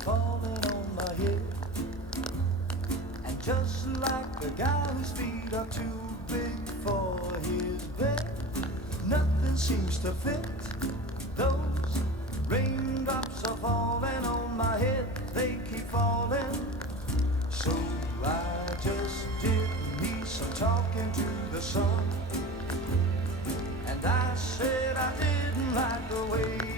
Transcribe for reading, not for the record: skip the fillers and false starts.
falling on my head. And just like a guy whose feet are too big for his bed, nothing seems to fit. Those raindrops are falling on my head, they keep falling. So I just did me some talking to the sun, and I said I didn't like the way